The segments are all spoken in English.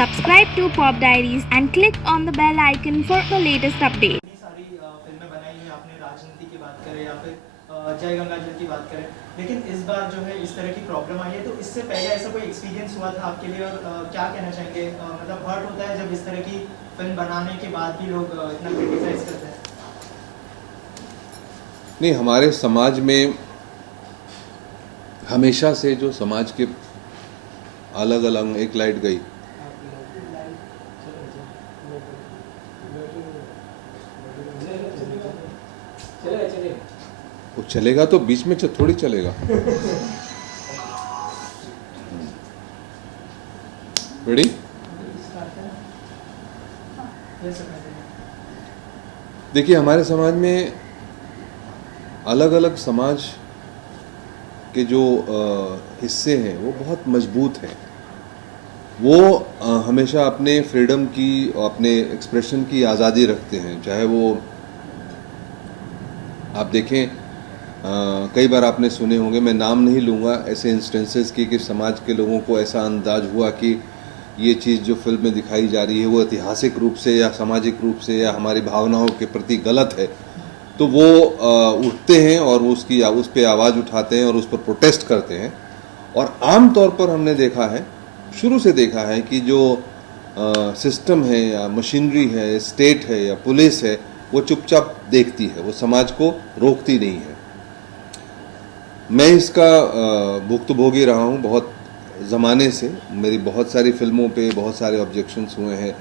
Subscribe to Pop Diaries and click on the bell icon for the latest update. इतनी सारी फिल्में बनाई हैं आपने, राजनीति की बात करें या फिर जय गंगा जल की बात करें, लेकिन इस बार जो है इस तरह की प्रॉब्लम आई है। तो इससे पहले ऐसा कोई एक्सपीरियंस हुआ था आपके लिए, और क्या कहना चाहेंगे? मतलब हर्ट होता है जब इस तरह की फिल्म बनाने के बाद भी लोग इतना क्रिटिसाइज करते हैं। नहीं, हमारे समाज में हमेशा से जो समाज के अलग अलग एक लाइट गई, वो चलेगा तो बीच में थोड़ी चलेगा। रेडी? देखिए, हमारे समाज में अलग अलग समाज के जो हिस्से हैं वो बहुत मजबूत हैं। वो हमेशा अपने फ्रीडम की और अपने एक्सप्रेशन की आज़ादी रखते हैं। चाहे वो आप देखें, कई बार आपने सुने होंगे, मैं नाम नहीं लूँगा, ऐसे इंस्टेंसेस की कि समाज के लोगों को ऐसा अंदाज हुआ कि ये चीज़ जो फिल्म में दिखाई जा रही है वो ऐतिहासिक रूप से या सामाजिक रूप से या हमारी भावनाओं के प्रति गलत है। तो वो उठते हैं और वो उस पर आवाज़ उठाते हैं और उस पर प्रोटेस्ट करते हैं। और आम तौर पर हमने देखा है, शुरू से देखा है कि जो सिस्टम है या मशीनरी है, स्टेट है या पुलिस है, वो चुपचाप देखती है, वो समाज को रोकती नहीं है। मैं इसका भुक्तभोगी रहा हूँ बहुत ज़माने से। मेरी बहुत सारी फिल्मों पे बहुत सारे ऑब्जेक्शंस हुए हैं,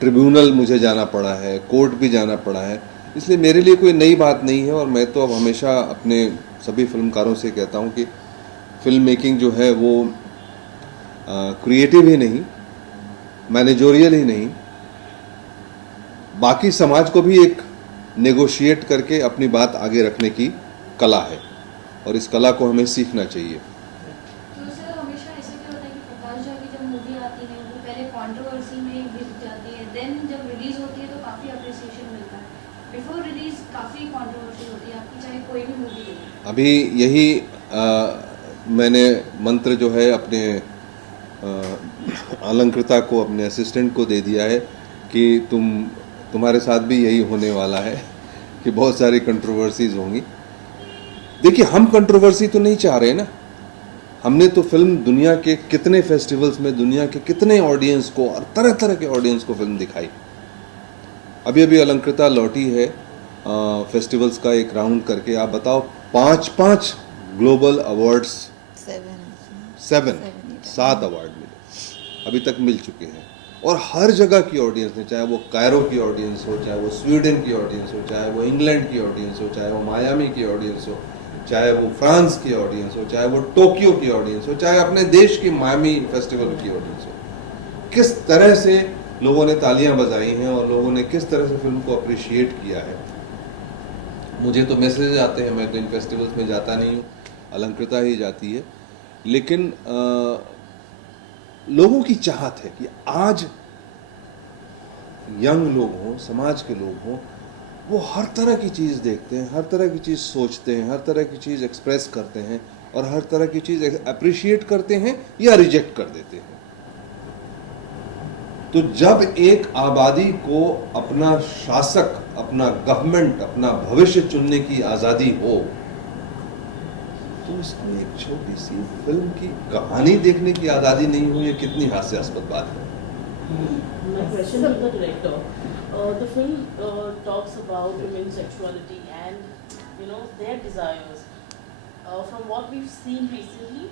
ट्रिब्यूनल मुझे जाना पड़ा है, कोर्ट भी जाना पड़ा है। इसलिए मेरे लिए कोई नई बात नहीं है। और मैं तो अब हमेशा अपने सभी फिल्मकारों से कहता हूँ कि फिल्म मेकिंग जो है वो क्रिएटिव ही नहीं, मैनेजोरियल ही नहीं, बाकी समाज को भी एक नेगोशिएट करके अपनी बात आगे रखने की कला है, और इस कला को हमें सीखना चाहिए। तो सर, हमेशा ऐसा क्यों होता है कि प्रकाश झा की जब मूवी आती है वो पहले कंट्रोवर्सी में गिर जाती है, देन जब रिलीज होती है तो काफ़ी अप्रिसिएशन मिलता है, बिफोर रिलीज काफ़ी कंट्रोवर्सी होती है आपकी, चाहे कोई भी मूवी हो। अभी यही मैंने मंत्र जो है अपने अलंकृता को, अपने असिस्टेंट को दे दिया है कि तुम्हारे साथ भी यही होने वाला है कि बहुत सारी कंट्रोवर्सीज होंगी। देखिए, हम कंट्रोवर्सी तो नहीं चाह रहे ना। हमने तो फिल्म दुनिया के कितने फेस्टिवल्स में दुनिया के कितने ऑडियंस को और तरह तरह के ऑडियंस को फिल्म दिखाई। अभी अभी अलंकृता लौटी है फेस्टिवल्स का एक राउंड करके। आप बताओ, 5 ग्लोबल अवार्ड्स, 7 अवार्ड मिले, अभी तक मिल चुके हैं। और हर जगह की ऑडियंस ने, चाहे वो कायरो की ऑडियंस हो, चाहे वो स्वीडन की ऑडियंस हो, चाहे वो इंग्लैंड की ऑडियंस हो, चाहे वो मायामी की ऑडियंस हो, चाहे वो फ्रांस की ऑडियंस हो, चाहे वो टोक्यो की ऑडियंस हो, चाहे अपने देश की मायामी फेस्टिवल की ऑडियंस हो, किस तरह से लोगों ने तालियां बजाई हैं और लोगों ने किस तरह से फिल्म को अप्रिशिएट किया है। मुझे तो मैसेज आते हैं, मैं तो इन फेस्टिवल्स में जाता नहीं हूँ, अलंकृता ही जाती है। लेकिन लोगों की चाहत है कि आज यंग लोग हों, समाज के लोग हों, वो हर तरह की चीज़ देखते हैं, हर तरह की चीज़ सोचते हैं, हर तरह की चीज़ एक्सप्रेस करते हैं और हर तरह की चीज़ अप्रिशिएट करते हैं या रिजेक्ट कर देते हैं। तो जब एक आबादी को अपना शासक, अपना गवर्नमेंट, अपना भविष्य चुनने की आज़ादी हो, तो इसमें एक छोटी सी फिल्म की कहानी देखने की आज़ादी नहीं हो, ये कितनी हास्यास्पद बात है। My question to the director. The film talks about women's sexuality and their desires. From what we've seen recently,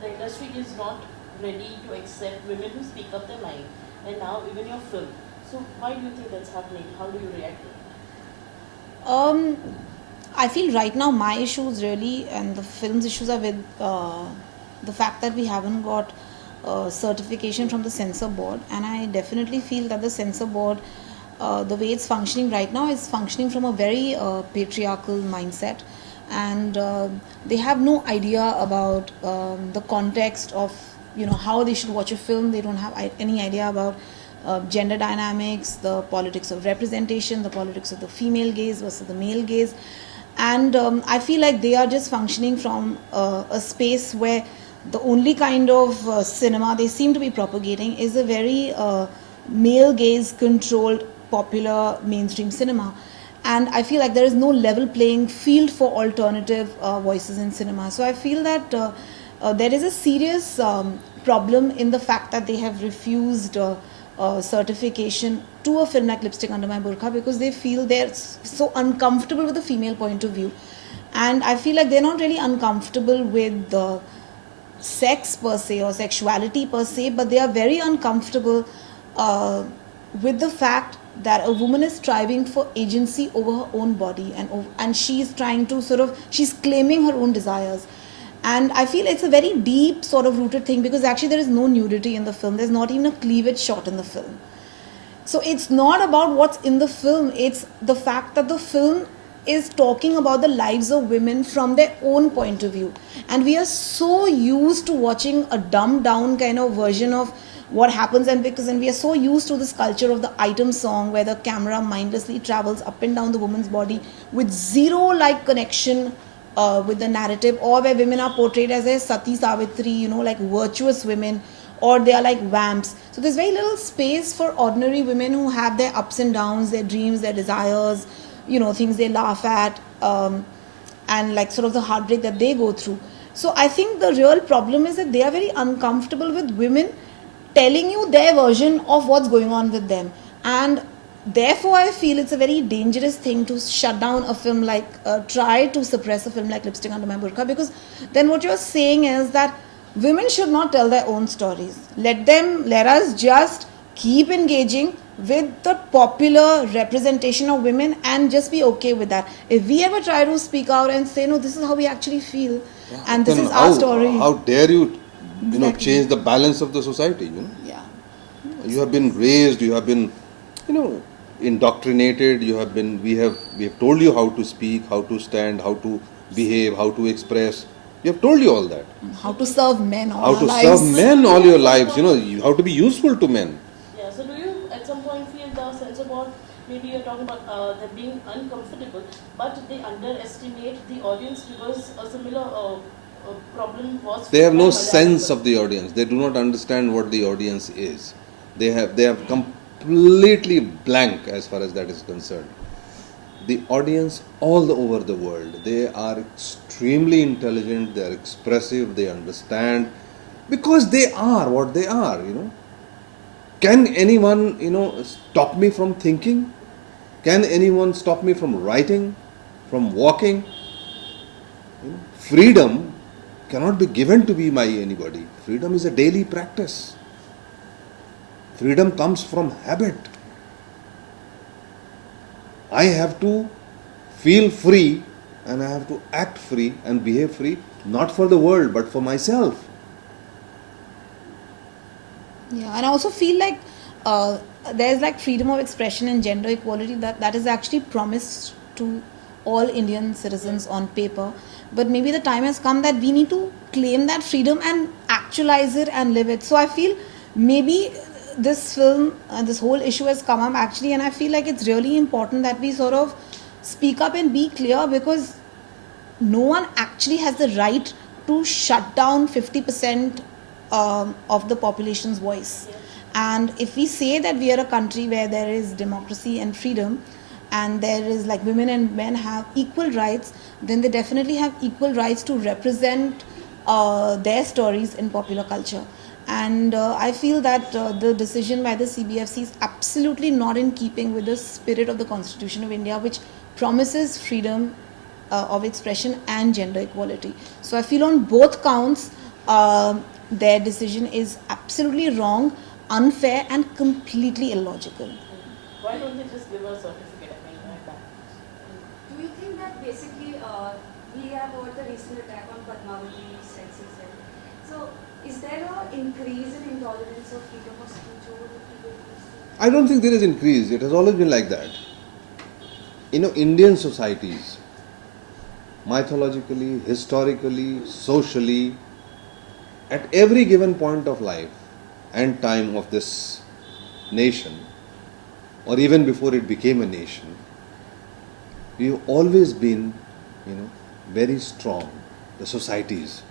the industry is not ready to accept women who speak up their mind, and now even your film. So why do you think that's happening? How do you react to it? I feel right now my issues really, and the film's issues, are with the fact that we haven't got certification from the censor board. And I definitely feel that the censor board, the way it's functioning right now, is functioning from a very patriarchal mindset, and they have no idea about the context of how they should watch a film. They don't have any idea about gender dynamics, the politics of representation, the politics of the female gaze versus the male gaze. And I feel like they are just functioning from a space where the only kind of cinema they seem to be propagating is a very male gaze controlled popular mainstream cinema. And I feel like there is no level playing field for alternative voices in cinema. So I feel that there is a serious problem in the fact that they have refused certification to a film like Lipstick Under My Burqa, because they feel they're so uncomfortable with the female point of view. And I feel like they're not really uncomfortable with the sex per se or sexuality per se, but they are very uncomfortable with the fact that a woman is striving for agency over her own body, and she's trying to she's claiming her own desires. And I feel it's a very deep sort of rooted thing, because actually there is no nudity in the film. There's not even a cleavage shot in the film. So it's not about what's in the film, it's the fact that the film is talking about the lives of women from their own point of view. And we are so used to watching a dumbed down kind of version of what happens, and we are so used to this culture of the item song where the camera mindlessly travels up and down the woman's body with zero like connection with the narrative, or where women are portrayed as a Sati Savitri, like virtuous women, or they are like vamps. So there's very little space for ordinary women who have their ups and downs, their dreams, their desires, things they laugh at, and like sort of the heartbreak that they go through. So I think the real problem is that they are very uncomfortable with women telling you their version of what's going on with them. And therefore I feel it's a very dangerous thing to shut down a film like, try to suppress a film like Lipstick Under My Burqa, because then what you're saying is that women should not tell their own stories. Let us just keep engaging with the popular representation of women and just be okay with that. If we ever try to speak out and say, no, this is how we actually feel, and this Then is our story. How dare you, Exactly. change the balance of the society, Yeah. You have been raised, you have been, indoctrinated, we have told you how to speak, how to stand, how to behave, how to express. We have told you all that. How to serve men all How our to lives. serve men all your lives, how to be useful to men. Yeah, so do you at some point feel the censor board, maybe you're talking about them being uncomfortable, but they underestimate the audience, because a similar problem was... They have no faced by sense Malayalam of the audience. They do not understand what the audience is. They have completely blank as far as that is concerned. The audience all over the world, they are extremely intelligent, they are expressive, they understand, because they are what they are, Can anyone, stop me from thinking? Can anyone stop me from writing, from walking? Freedom cannot be given to me by anybody. Freedom is a daily practice. Freedom comes from habit. I have to feel free, and I have to act free and behave free, not for the world but for myself. Yeah, and I also feel like there's like freedom of expression and gender equality that is actually promised to all Indian citizens on paper. But maybe the time has come that we need to claim that freedom and actualize it and live it. So I feel maybe this film and this whole issue has come up actually, and I feel like it's really important that we sort of speak up and be clear, because no one actually has the right to shut down 50% of the population's voice. And if we say that we are a country where there is democracy and freedom, and there is like women and men have equal rights, then they definitely have equal rights to represent their stories in popular culture. And I feel that the decision by the CBFC is absolutely not in keeping with the spirit of the Constitution of India, which promises freedom of expression and gender equality. So I feel on both counts, their decision is absolutely wrong, unfair, and completely illogical. Why don't they just give a certificate? I mean, like that. Do you think that basically we have heard the recent attack on Padmavati sex, etc. So is there an increase in intolerance of freedom of speech over the freedom of speech? I don't think there is increase. It has always been like that. Indian societies, mythologically, historically, socially, at every given point of life and time of this nation, or even before it became a nation, we've always been, very strong, the societies.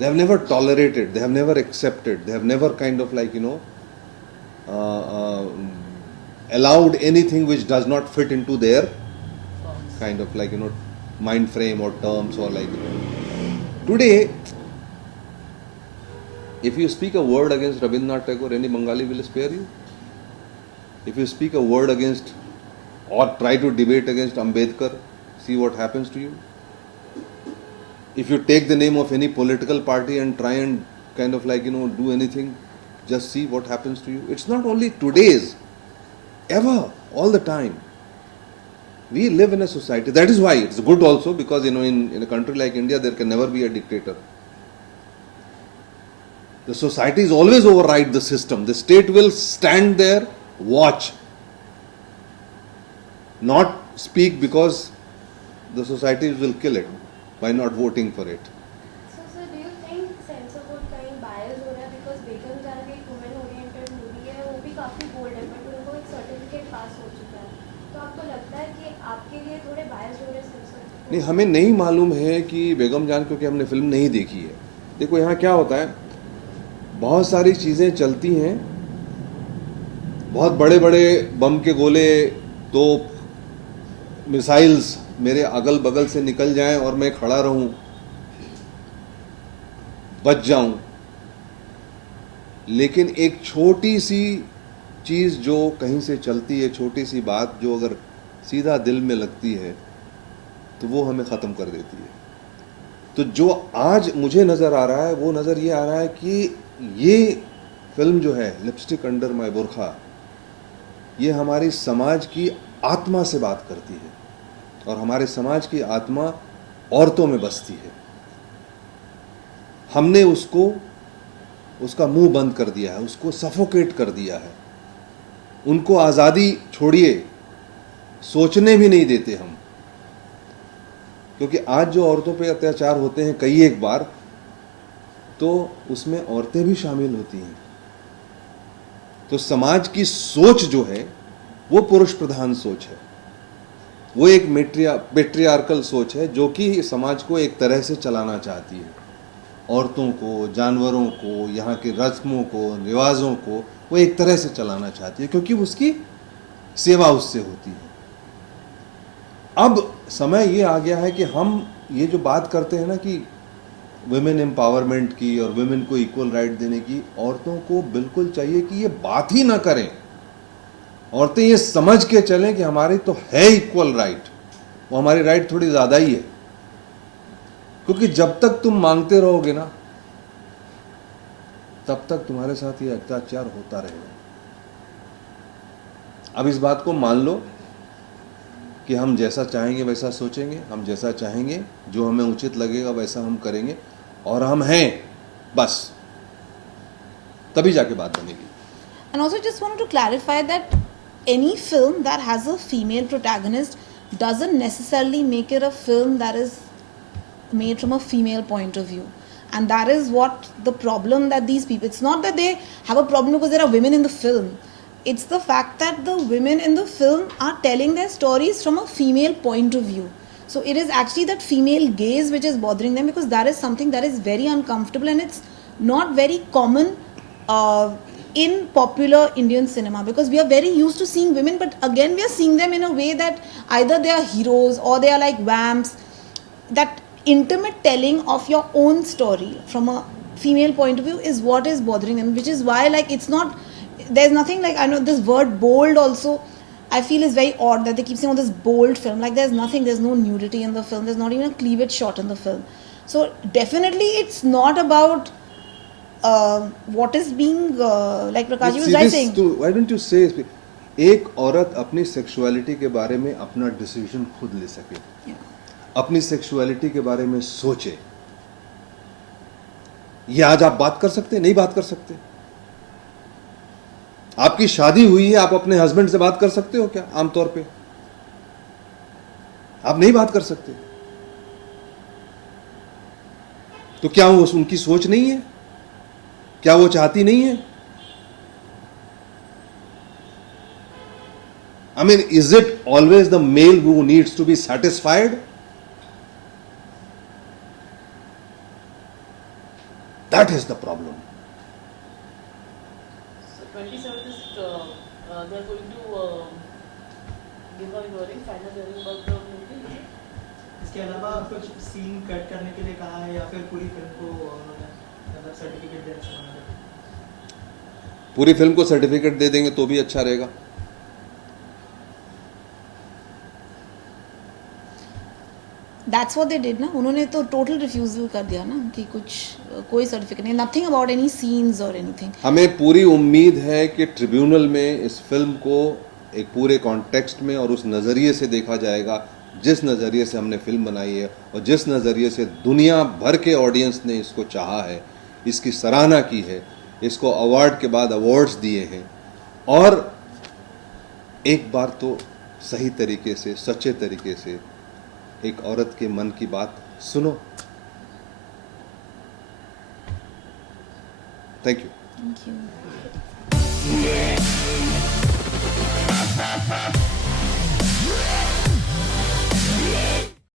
They have never tolerated, they have never accepted, they have never kind of like, allowed anything which does not fit into their kind of like, mind frame or terms or like, Today, if you speak a word against Rabindranath Tagore, any Bengali will spare you. If you speak a word against or try to debate against Ambedkar, see what happens to you. If you take the name of any political party and try and kind of like, do anything, just see what happens to you. It's not only today's, ever, all the time. We live in a society. That is why it's good also because, in a country like India, there can never be a dictator. The societies always override the system. The state will stand there, watch, not speak because the societies will kill it by not voting for it. So, sir, do you think censor board कहीं bias हो रहा है because बेगम जान एक women oriented movie है, वो भी काफी bold है, but उनको एक certificate पास हो चुका है, तो आपको लगता है कि आपके लिए थोड़े bias हो रहे हैं censor? नहीं, हमें नहीं मालूम है कि बेगम जान, क्योंकि हमने फिल्म नहीं देखी है. देखो यहाँ क्या होता है, बहुत सारी चीज़ें चलती हैं, बहुत बड़े बड़े बम के गोले, तोप, मिसाइल्स मेरे अगल बगल से निकल जाएं और मैं खड़ा रहूं, बच जाऊं, लेकिन एक छोटी सी चीज़ जो कहीं से चलती है, छोटी सी बात जो अगर सीधा दिल में लगती है तो वो हमें ख़त्म कर देती है. तो जो आज मुझे नज़र आ रहा है वो नज़र ये आ रहा है कि ये फिल्म जो है लिपस्टिक अंडर माय बुरखा, ये हमारी समाज की आत्मा से बात करती है और हमारे समाज की आत्मा औरतों में बसती है. हमने उसका मुंह बंद कर दिया है, उसको सफोकेट कर दिया है, उनको आज़ादी छोड़िए, सोचने भी नहीं देते हम. क्योंकि आज जो औरतों पे अत्याचार होते हैं कई एक बार, तो उसमें औरतें भी शामिल होती हैं. तो समाज की सोच जो है वो पुरुष प्रधान सोच है, वो एक पेट्रियार्कल सोच है जो कि समाज को एक तरह से चलाना चाहती है. औरतों को, जानवरों को, यहाँ के रस्मों को, रिवाजों को वो एक तरह से चलाना चाहती है क्योंकि उसकी सेवा उससे होती है. अब समय ये आ गया है कि हम ये जो बात करते हैं ना कि वुमेन एम्पावरमेंट की और वुमेन को इक्वल राइट देने की, औरतों को बिल्कुल चाहिए कि ये बात ही ना करें. औरतें ये समझ के चलें कि हमारी तो है इक्वल राइट, वो हमारी राइट थोड़ी ज़्यादा ही है. क्योंकि जब तक तुम मांगते रहोगे ना, तब तक तुम्हारे साथ ये अत्याचार होता रहेगा. अब इस बात को मान लो कि हम जैसा चाहेंगे वैसा सोचेंगे, हम जैसा चाहेंगे, जो हमें उचित लगेगा वैसा हम करेंगे, और हम हैं, बस तभी जाके बात बनेगी. And also just wanted to clarify that any film that has a female protagonist doesn't necessarily make it a film that is made from a female point of view. And that is what the problem that these people, it's not that they have a problem because there are women in the film. It's the fact that the women in the film are telling their stories from a female point of view. So it is actually that female gaze which is bothering them, because that is something that is very uncomfortable and it's not very common in popular Indian cinema, because we are very used to seeing women, but again we are seeing them in a way that either they are heroes or they are like vamps. That intimate telling of your own story from a female point of view is what is bothering them, which is why like it's not, there's nothing like, I know this word bold also I feel is very odd that they keep saying, oh, this bold film, like there's nothing, there's no nudity in the film, there's not even a cleavage shot in the film. So definitely it's not about what is being like Prakash was right saying. Why don't you say, एक औरत अपनी sexuality के बारे में अपना decision खुद ले सके, अपनी सेक्सुअलिटी के बारे में सोचे. ये आज आप बात कर सकते, नहीं बात कर सकते. आपकी शादी हुई है, आप अपने हस्बैंड से बात कर सकते हो क्या? आमतौर पे आप नहीं बात कर सकते. तो क्या वो उनकी सोच नहीं है? क्या वो चाहती नहीं है? I mean, is it always the male who needs to be satisfied? That is the problem. So 27th is they are going to give a hearing, final hearing about the movie. इसके अलावा कुछ scene cut करने के लिए कहा है या फिर पूरी फिल्म को उन्होंने मतलब सर्टिफिकेट देने से मना कर? पूरी फिल्म को सर्टिफिकेट दे देंगे तो भी अच्छा रहेगा. दैट्स व्हाट दे डिड ना. उन्होंने तो टोटल रिफ्यूजल कर दिया ना कि कुछ कोई सर्टिफिकेट नहीं, नथिंग अबाउट एनी सीन्स और एनीथिंग. हमें पूरी उम्मीद है कि ट्रिब्यूनल में इस फिल्म को एक पूरे कॉन्टेक्स्ट में और उस नज़रिए से देखा जाएगा जिस नज़रिए से हमने फिल्म बनाई है और जिस नज़रिए से दुनिया भर के ऑडियंस ने इसको चाहा है, इसकी सराहना की है, इसको अवार्ड के बाद अवार्ड्स दिए हैं. और एक बार तो सही तरीके से, सच्चे तरीके से एक औरत के मन की बात सुनो. Thank you. Thank you.